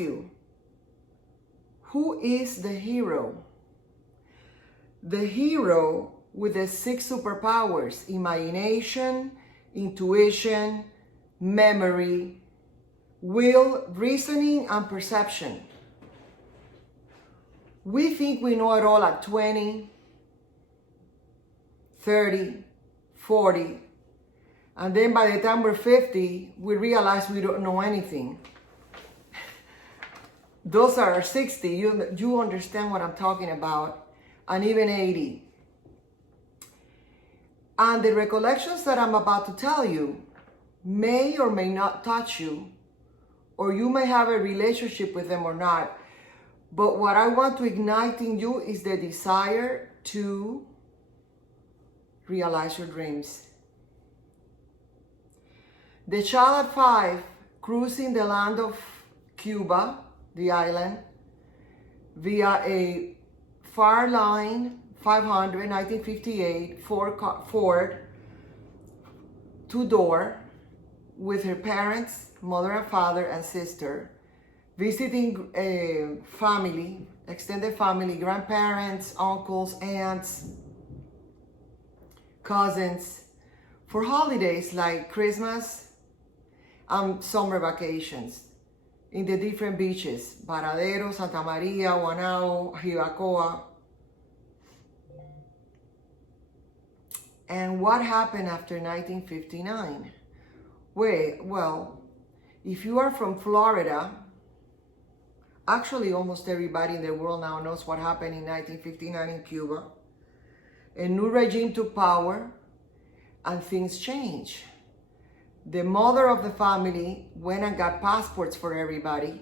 you, who is the hero? The hero with the 6 superpowers: imagination, intuition, memory, will, reasoning, and perception. We think we know it all at 20, 30, 40, and then by the time we're 50, we realize we don't know anything. Those are 60, you understand what I'm talking about, and even 80. And the recollections that I'm about to tell you may or may not touch you, or you may have a relationship with them or not. But what I want to ignite in you is the desire to realize your dreams. The child at 5, cruising the land of Cuba, the island, via a Fairlane 500 1958 Ford 2-door, with her parents, mother and father and sister, visiting a family, extended family, grandparents, uncles, aunts, cousins, for holidays like Christmas and summer vacations in the different beaches: Varadero, Santa Maria, Guanao, Jibacoa. And what happened after 1959? Well, if you are from Florida, actually almost everybody in the world now knows what happened in 1959 in Cuba. A new regime took power and things changed. The mother of the family went and got passports for everybody,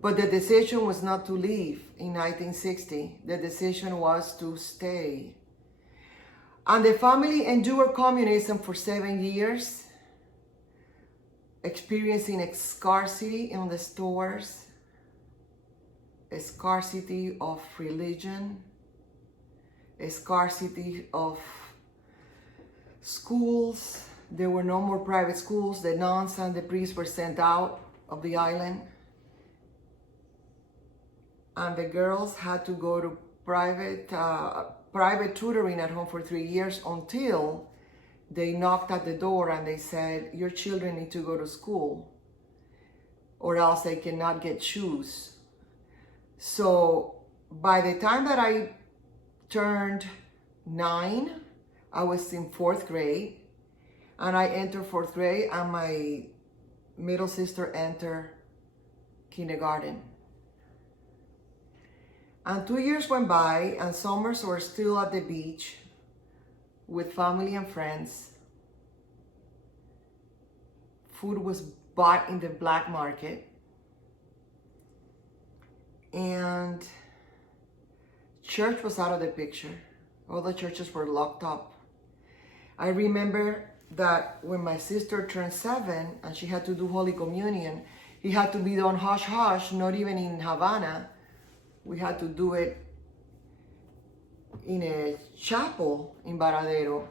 but the decision was not to leave in 1960. The decision was to stay. And the family endured communism for 7 years, experiencing a scarcity in the stores, a scarcity of religion, a scarcity of schools. There were no more private schools. The nuns and the priests were sent out of the island. And the girls had to go to private tutoring at home for 3 years, until they knocked at the door and they said, your children need to go to school or else they cannot get shoes. So by the time that I turned 9, I was in 4th grade, and I entered 4th grade, and my middle sister entered kindergarten. And 2 years went by, and summers were still at the beach with family and friends. Food was bought in the black market, and church was out of the picture. All the churches were locked up. I remember that when my sister turned 7 and she had to do Holy Communion, it had to be done hush hush, not even in Havana. We had to do it in a chapel in Varadero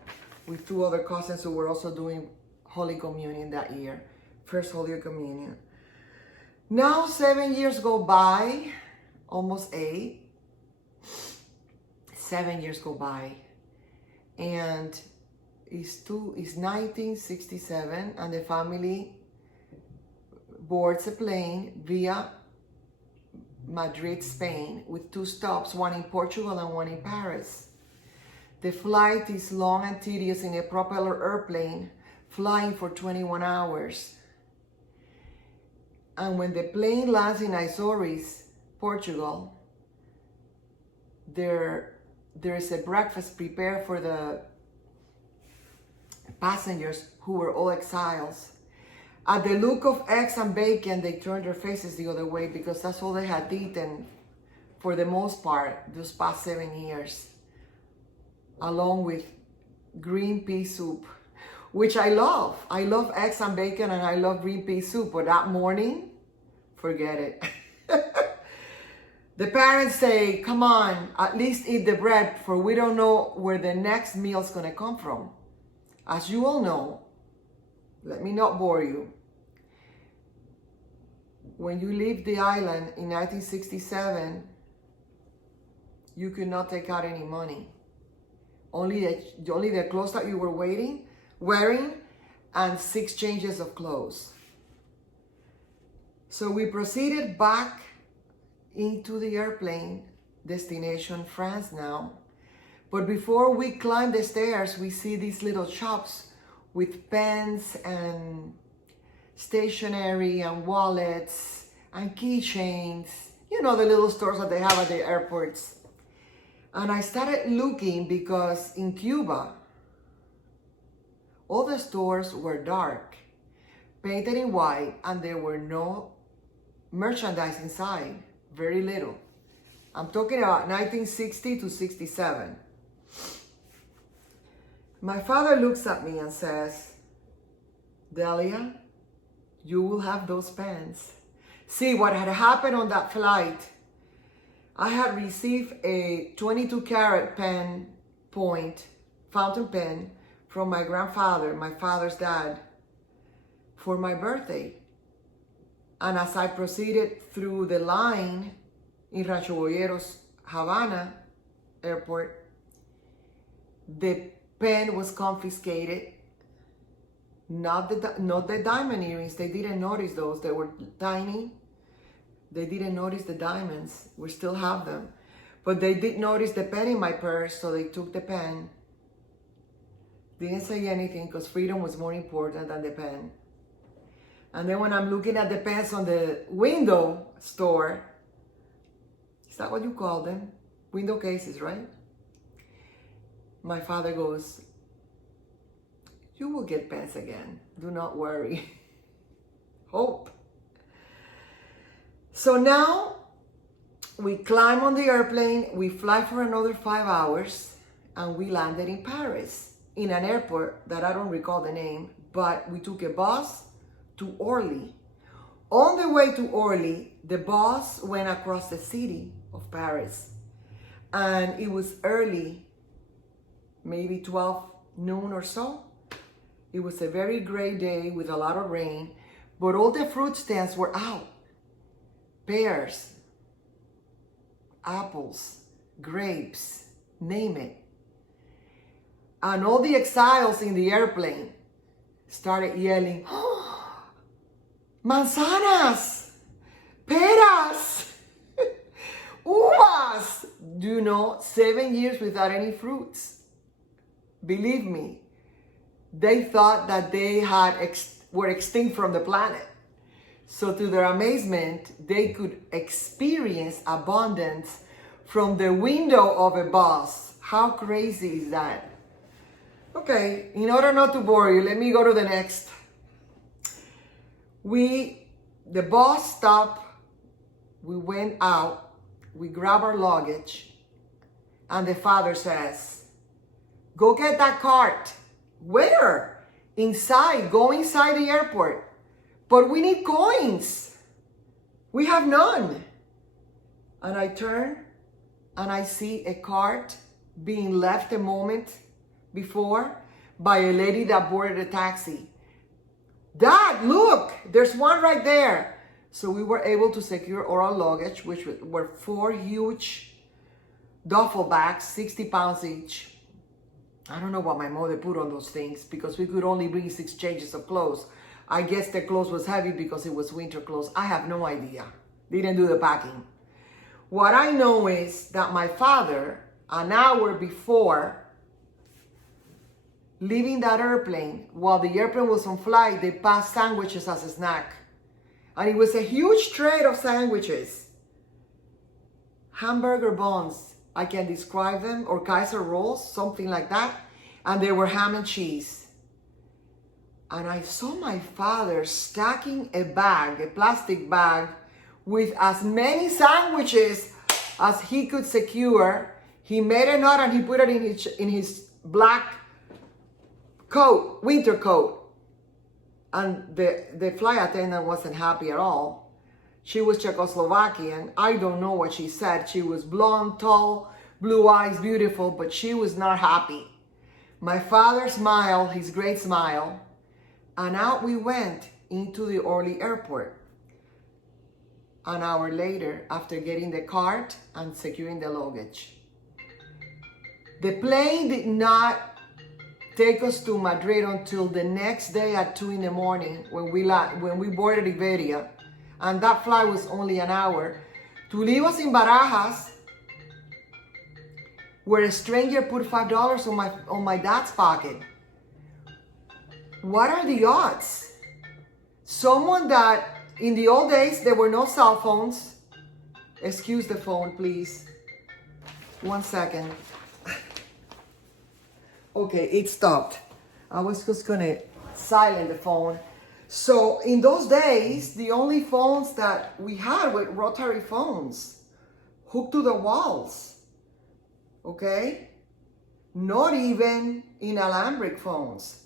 with 2 other cousins who were also doing Holy Communion that year, first Holy Communion. Now 7 years go by, almost 8. 7 years go by, and it's 1967, and the family boards a plane via Madrid, Spain, with 2 stops, one in Portugal and one in Paris. The flight is long and tedious in a propeller airplane, flying for 21 hours. And when the plane lands in Azores, Portugal, there is a breakfast prepared for the passengers who were all exiles. At the look of eggs and bacon, they turned their faces the other way, because that's all they had eaten for the most part those past 7 years, along with green pea soup, which I love. I love eggs and bacon, and I love green pea soup, but that morning, forget it. The parents say, come on, at least eat the bread, for we don't know where the next meal's gonna come from. As you all know, let me not bore you, when you leave the island in 1967, you could not take out any money. Only the clothes that you were wearing, and 6 changes of clothes. So we proceeded back into the airplane, destination France now. But before we climb the stairs, we see these little shops with pens and stationery and wallets and keychains. You know, the little stores that they have at the airports. And I started looking because in Cuba, all the stores were dark, painted in white, and there were no merchandise inside, very little. I'm talking about 1960 to 67. My father looks at me and says, Delia, you will have those pens. See, what had happened on that flight, I had received a 22 karat pen point, fountain pen, from my grandfather, my father's dad, for my birthday. And as I proceeded through the line in Rancho Boyeros, Havana airport, the pen was confiscated. Not the diamond earrings. They didn't notice those. They were tiny. They didn't notice the diamonds. We still have them. But they did notice the pen in my purse, so they took the pen. Didn't say anything because freedom was more important than the pen. And then when I'm looking at the pens on the window store, is that what you call them? Window cases, right? My father goes, you will get pens again. Do not worry. Hope. So now we climb on the airplane, we fly for another 5 hours, and we landed in Paris in an airport that I don't recall the name, but we took a bus to Orly. On the way to Orly, the bus went across the city of Paris, and it was early, maybe 12 noon or so. It was a very gray day with a lot of rain, but all the fruit stands were out. Pears, apples, grapes, name it. And all the exiles in the airplane started yelling, oh, manzanas, peras, uvas. Do you know, 7 years without any fruits. Believe me, they thought that they were extinct from the planet. So to their amazement, they could experience abundance from the window of a bus. How crazy is that? Okay, in order not to bore you, let me go to the next. The bus stopped, we went out, we grabbed our luggage, and the father says, go get that cart. Where? Inside, go inside the airport. But we need coins. We have none. And I turn and I see a cart being left a moment before by a lady that boarded a taxi. Dad, look, there's one right there. So we were able to secure our luggage, which were 4 huge duffel bags, 60 pounds each. I don't know what my mother put on those things because we could only bring 6 changes of clothes. I guess the clothes was heavy because it was winter clothes. I have no idea. Didn't do the packing. What I know is that my father, an hour before leaving that airplane, while the airplane was on flight, they passed sandwiches as a snack. And it was a huge tray of sandwiches. Hamburger buns, I can describe them, or Kaiser rolls, something like that. And they were ham and cheese. And I saw my father stacking a bag, a plastic bag, with as many sandwiches as he could secure. He made a knot and he put it in his black coat, winter coat. And the flight attendant wasn't happy at all. She was Czechoslovakian. I don't know what she said. She was blonde, tall, blue eyes, beautiful, but she was not happy. My father smiled, his great smile, and out we went into the Orly airport. an hour later after getting the cart and securing the luggage. The plane did not take us to Madrid until the next day at 2 in the morning when we boarded Iberia, and that flight was only an hour, to leave us in Barajas, where a stranger put $5 on my dad's pocket. What are the odds? Someone that, in the old days, there were no cell phones. Excuse the phone, please. 1 second. Okay, it stopped. I was just gonna silence the phone. So in those days, the only phones that we had were rotary phones, hooked to the walls, okay? Not even inalambric phones.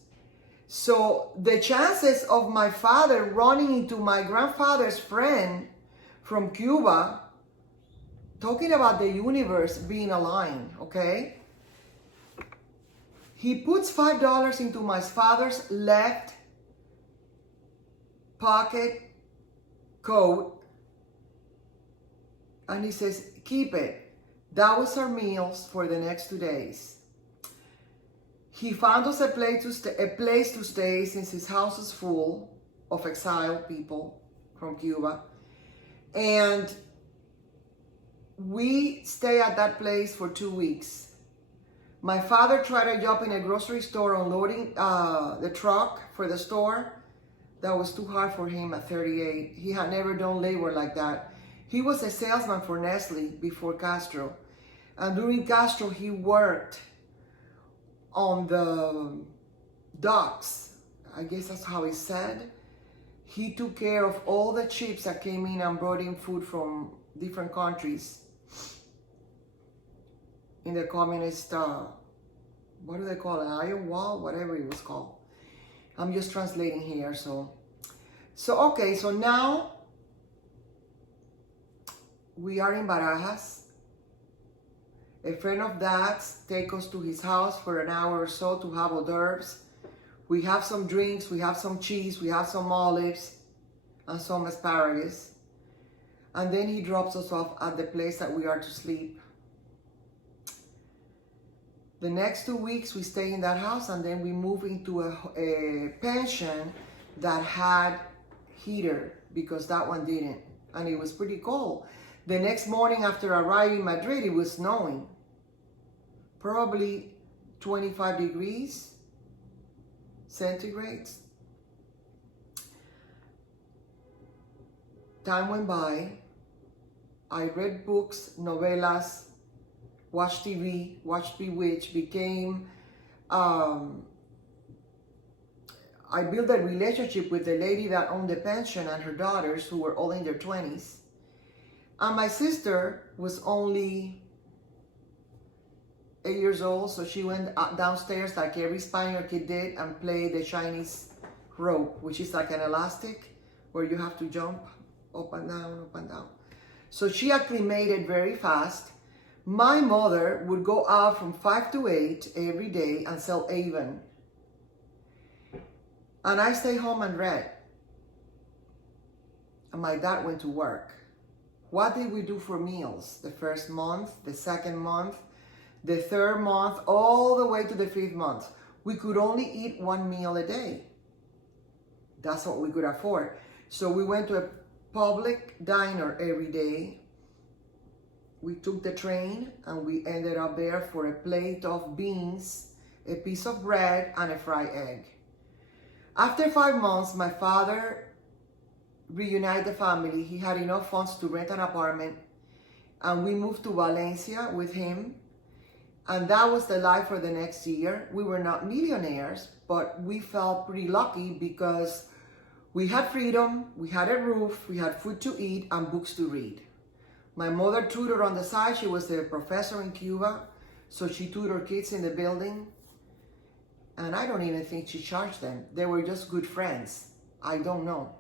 So the chances of my father running into my grandfather's friend from Cuba, talking about the universe being aligned, okay? He puts $5 into my father's left pocket coat, and he says, keep it. That was our meals for the next 2 days. He found us a place to stay since his house is full of exiled people from Cuba. And we stay at that place for 2 weeks. My father tried a job in a grocery store unloading the truck for the store. That was too hard for him at 38. He had never done labor like that. He was a salesman for Nestle before Castro. And during Castro, he worked on the docks. I guess that's how he said. He took care of all the ships that came in and brought in food from different countries in the communist, what do they call it? Iron Wall, whatever it was called. I'm just translating here, so okay, so now we are in Barajas. A friend of Dad's take us to his house for an hour or so to have hors d'oeuvres. We have some drinks, we have some cheese, we have some olives, and some asparagus. And then he drops us off at the place that we are to sleep. The next 2 weeks we stay in that house, and then we move into a pension that had heater because that one didn't, and it was pretty cold. The next morning after arriving in Madrid, it was snowing. Probably 25 degrees centigrade. Time went by. I read books, novelas, watched TV, watched Bewitched, became, I built a relationship with the lady that owned the pension and her daughters who were all in their 20s. And my sister was only 8 years old, so she went downstairs like every Spaniard kid did and played the Chinese rope, which is like an elastic where you have to jump up and down, up and down. So she acclimated very fast. My mother would go out from 5 to 8 every day and sell Avon. And I stayed home and read. And my dad went to work. What did we do for meals? The first month, the second month, the third month, all the way to the 5th month. We could only eat 1 meal a day. That's what we could afford. So we went to a public diner every day. We took the train and we ended up there for a plate of beans, a piece of bread, and a fried egg. After 5 months, my father reunited the family. He had enough funds to rent an apartment, and we moved to Valencia with him. And that was the life for the next year. We were not millionaires, but we felt pretty lucky because we had freedom, we had a roof, we had food to eat, and books to read. My mother tutored on the side. She was a professor in Cuba, so she tutored kids in the building. And I don't even think she charged them. They were just good friends. I don't know.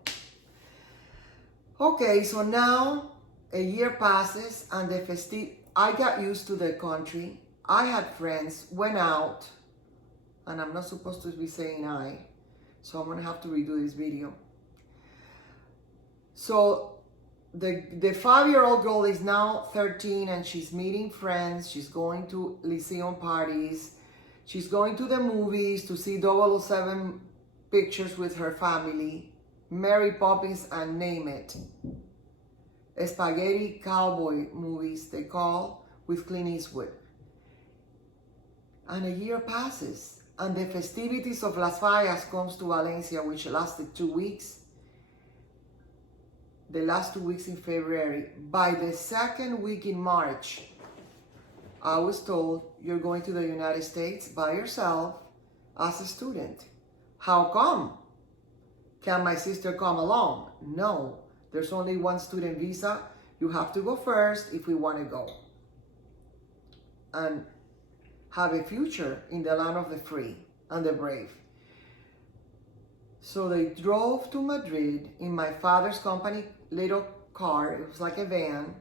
Okay, so now a year passes and I got used to the country. I had friends, went out, and I'm not supposed to be saying I, so I'm gonna have to redo this video. So the 5-year-old girl is now 13 and she's meeting friends. She's going to Lyceum parties. She's going to the movies to see 007 pictures with her family. Mary Poppins and name it. Spaghetti cowboy movies they call with Clint Eastwood. And a year passes and the festivities of Las Fallas comes to Valencia, which lasted 2 weeks. The last 2 weeks in February. By the second week in March, I was told you're going to the United States by yourself as a student. How come? Can my sister come along? No, there's only one student visa. You have to go first if we want to go and have a future in the land of the free and the brave. So they drove to Madrid in my father's company little car. It was like a van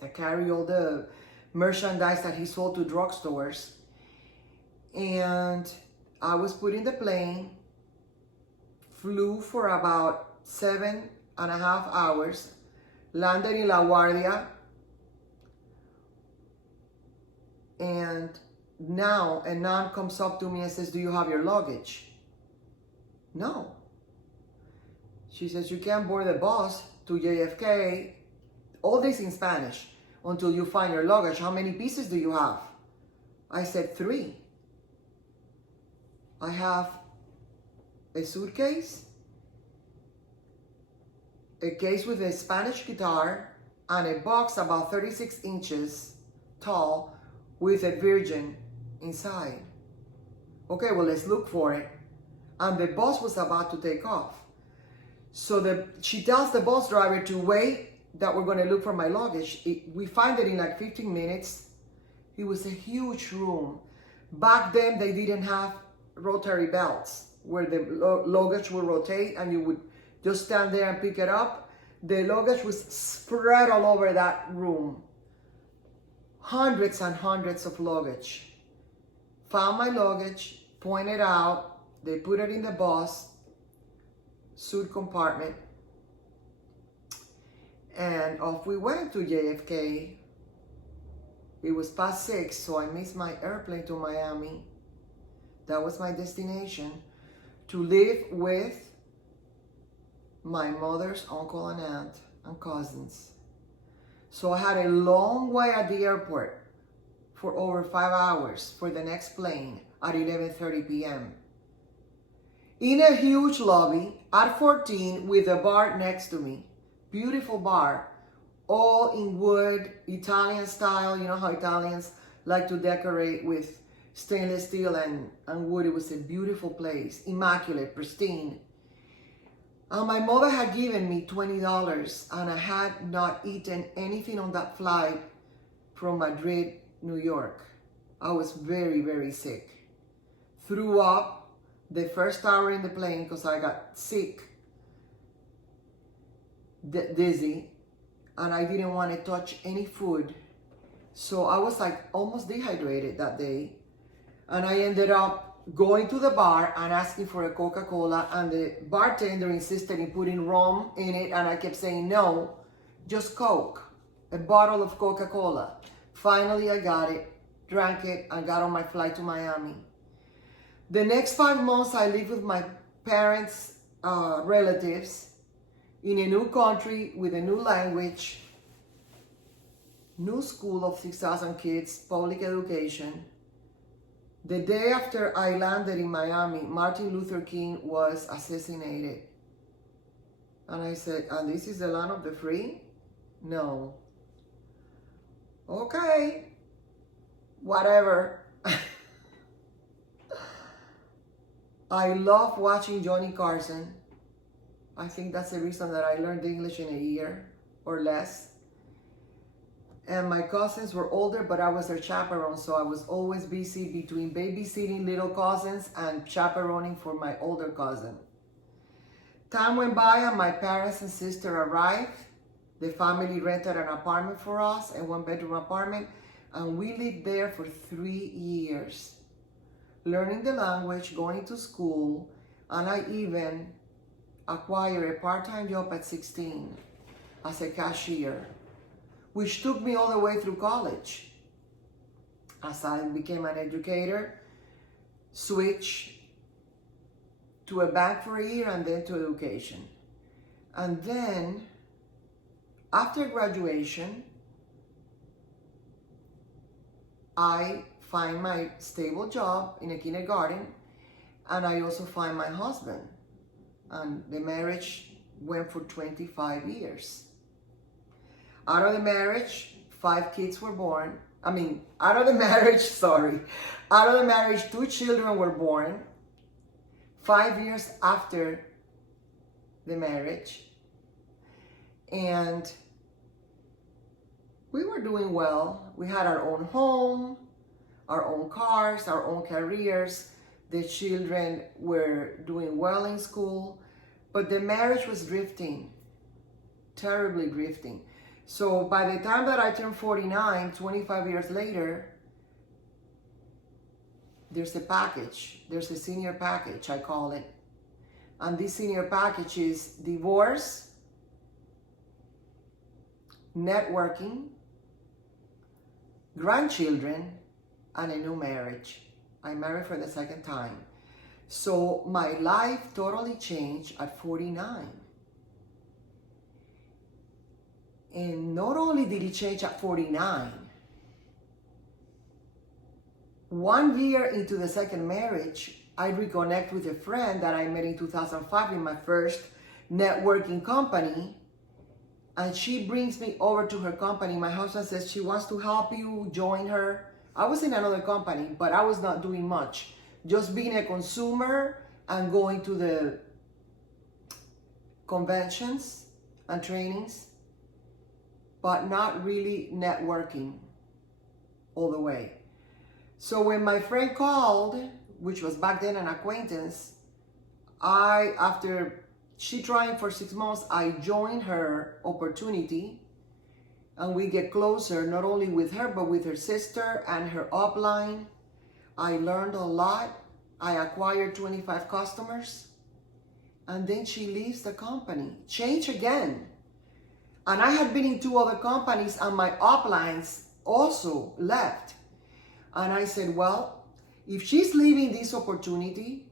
that carried all the merchandise that he sold to drugstores. And I was put in the plane, flew for about 7.5 hours, landed in La Guardia, and now a nun comes up to me and says, do you have your luggage? No. She says, you can't board the bus to JFK. All this in Spanish. Until you find your luggage. How many pieces do you have? I said 3. I have a suitcase, a case with a Spanish guitar, and a box about 36 inches tall with a Virgin inside. Okay, well, let's look for it. And the bus was about to take off. So she tells the bus driver to wait, that we're going to look for my luggage. We find it in like 15 minutes. It was a huge room. Back then, they didn't have rotary belts where the luggage would rotate and you would just stand there and pick it up. The luggage was spread all over that room. Hundreds and hundreds of luggage. Found my luggage, pointed out, they put it in the bus, suit compartment, and off we went to JFK. It was past 6, so I missed my airplane to Miami. That was my destination, to live with my mother's uncle and aunt and cousins. So I had a long way at the airport for over 5 hours for the next plane at 11:30 p.m. In a huge lobby at 14 with a bar next to me. Beautiful bar, all in wood, Italian style. You know how Italians like to decorate with stainless steel and wood. It was a beautiful place, immaculate, pristine. My mother had given me $20 and I had not eaten anything on that flight from Madrid, New York. I was very, very sick. Threw up the first hour in the plane because I got sick, dizzy, and I didn't want to touch any food. So I was like almost dehydrated that day. And I ended up going to the bar and asking for a Coca-Cola, and the bartender insisted in putting rum in it, and I kept saying no, just Coke, a bottle of Coca-Cola. Finally I got it, drank it, and got on my flight to Miami. The next 5 months I lived with my parents' relatives in a new country with a new language, new school of 6,000 kids, public education. The day after I landed in Miami, Martin Luther King was assassinated. And I said, and this is the land of the free? No. Okay, whatever. I love watching Johnny Carson. I think that's the reason that I learned English in a year or less. And my cousins were older, but I was their chaperone, so I was always busy between babysitting little cousins and chaperoning for my older cousin. Time went by and my parents and sister arrived. The family rented an apartment for us, a 1-bedroom apartment, and we lived there for 3 years. Learning the language, going to school, and I even acquired a part-time job at 16. as a cashier, which took me all the way through college. As I became an educator, switched to a bank for a year and then to education. And then after graduation, I find my stable job in a kindergarten, and I also find my husband. And the marriage went for 25 years. Out of the marriage, 5 kids were born. Out of the marriage, 2 children were born 5 years after the marriage. And we were doing well. We had our own home, our own cars, our own careers. The children were doing well in school, but the marriage was drifting, terribly drifting. So by the time that I turned 49, 25 years later, there's a package. There's a senior package, I call it. And this senior package is divorce, networking, grandchildren, and a new marriage. I married for the second time. So my life totally changed at 49. And not only did it change at 49, 1 year into the second marriage, I reconnect with a friend that I met in 2005 in my first networking company. And she brings me over to her company. My husband says she wants to help you join her. I was in another company, but I was not doing much. Just being a consumer and going to the conventions and trainings, but not really networking all the way. So when my friend called, which was back then an acquaintance, after she trying for 6 months, I joined her opportunity, and we get closer, not only with her, but with her sister and her upline. I learned a lot. I acquired 25 customers, and then she leaves the company, change again. And I had been in 2 other companies, and my uplines also left. And I said, well, if she's leaving this opportunity,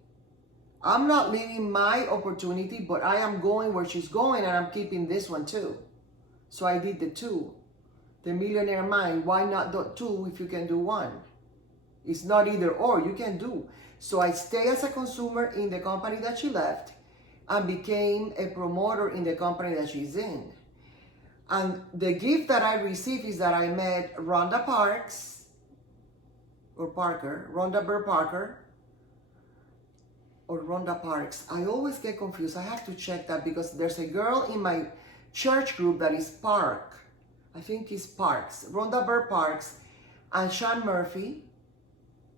I'm not leaving my opportunity, but I am going where she's going, and I'm keeping this one too. So I did the 2. The millionaire mind, why not do 2 if you can do 1? It's not either or, you can do. So I stay as a consumer in the company that she left and became a promoter in the company that she's in. And the gift that I received is that I met Rhonda Byrne Parker, or Rhonda Parks. I always get confused. I have to check that because there's a girl in my church group that is Park. I think it's Parks. Rhonda Byrne Parks and Sean Murphy.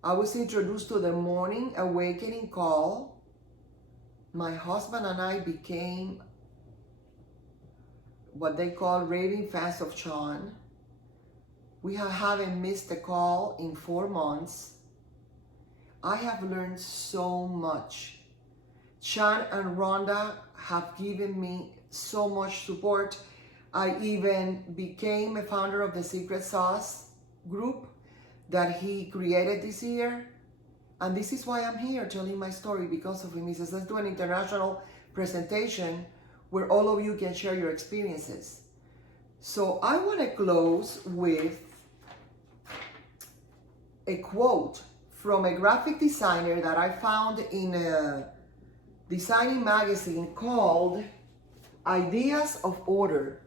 I was introduced to the Morning Awakening call. My husband and I became what they call raving fans of Sean. We haven't missed a call in 4 months. I have learned so much. Sean and Rhonda have given me so much support. I even became a founder of the Secret Sauce group that he created this year. And this is why I'm here telling my story, because of him. He says, let's do an international presentation where all of you can share your experiences. So I want to close with a quote from a graphic designer that I found in a designing magazine called Ideas of Order.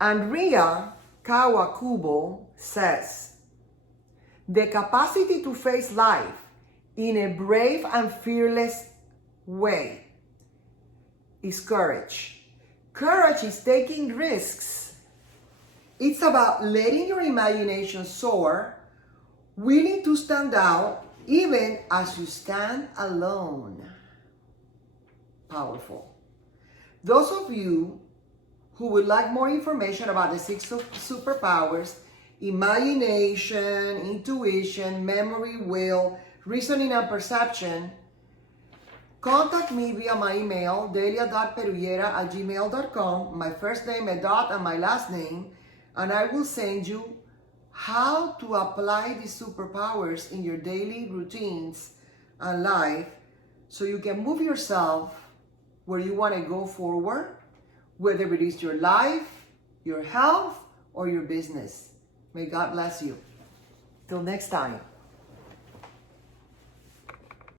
And Ria Kawakubo says, the capacity to face life in a brave and fearless way is courage. Courage is taking risks. It's about letting your imagination soar, willing to stand out even as you stand alone. Powerful. Those of you who would like more information about the 6 superpowers, imagination, intuition, memory, will, reasoning, and perception, Contact me via my email, delia.perullera@gmail.com, my first name, a dot, and my last name, and I will send you how to apply these superpowers in your daily routines and life so you can move yourself where you want to go forward, whether it is your life, your health, or your business. May God bless you. Till next time.